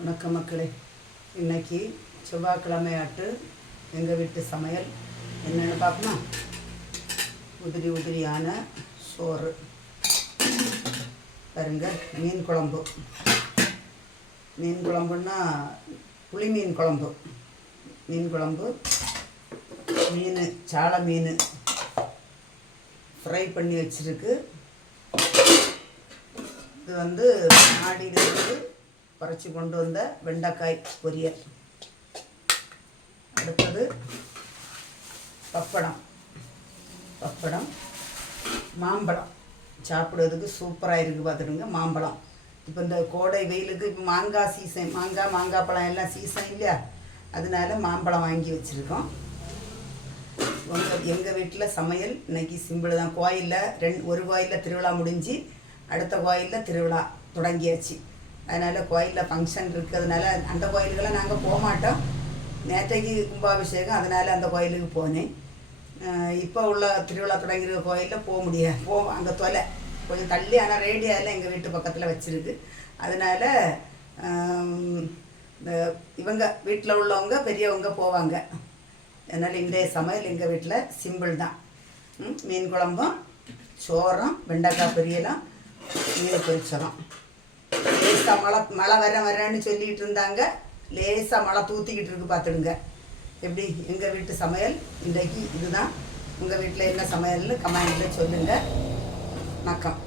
வணக்கம் மக்களே. இன்றைக்கி செவ்வாய்க்கிழமையாட்டு எங்கள் வீட்டு சமையல் என்னென்னு பார்ப்போமா? உதிரியான சோறு பாருங்க. மீன் குழம்புன்னா புளி மீன் குழம்பு. மீன் சாலை மீன் ஃப்ரை பண்ணி வச்சுருக்கு. இது மாடியிலிருந்து பறித்து கொண்டு வந்த வெண்டைக்காய் பொரியல். அடுத்தது பப்படம், மாம்பழம். சாப்பிட்றதுக்கு சூப்பராக இருக்குது பார்த்துடுங்க. மாம்பழம் இப்போ இந்த கோடை வெயிலுக்கு இப்போ மாங்காய் சீசன், மாங்காய் பழம் எல்லாம் சீசன் இல்லையா, அதனால மாம்பழம் வாங்கி வச்சுருக்கோம். எங்கள் வீட்டில் சமையல் இன்றைக்கி சிம்பிள் தான். கோயிலில் ஒரு கோயிலில் திருவிழா முடிஞ்சு அடுத்த கோயிலில் திருவிழா தொடங்கியாச்சு. அதனால் கோயிலில் ஃபங்க்ஷன் இருக்கிறதுனால அந்த கோயிலுக்கெல்லாம் நாங்கள் போக மாட்டோம். நேற்றைக்கு கும்பாபிஷேகம், அதனால் அந்த கோயிலுக்கு போனேன். இப்போ உள்ள திருவிழா தொடங்கிற கோயிலில் போக முடியாது. அங்கே கொஞ்சம் தள்ளி, ஆனால் ரேடியோவில் எங்கள் வீட்டு பக்கத்தில் வச்சுருக்கு. அதனால் இந்த இவங்க வீட்டில் உள்ளவங்க பெரியவங்க போவாங்க. அதனால் இன்றைய சமையல் எங்கள் வீட்டில் சிம்பிள் தான். மீன் குழம்பும் சோறும் வெண்டைக்காய் பொரியலும் மீன் பொரிச்சதும். லேசாக மழை வரேன்னு சொல்லிகிட்டு இருந்தாங்க. லேசாக மழை தூத்திக்கிட்டு இருக்கு பார்த்துடுங்க. எப்படி எங்கள் வீட்டு சமையல் இன்றைக்கு இதுதான். உங்கள் வீட்டில் என்ன சமையல்னு கமெண்டில் சொல்லுங்கள். வணக்கம்.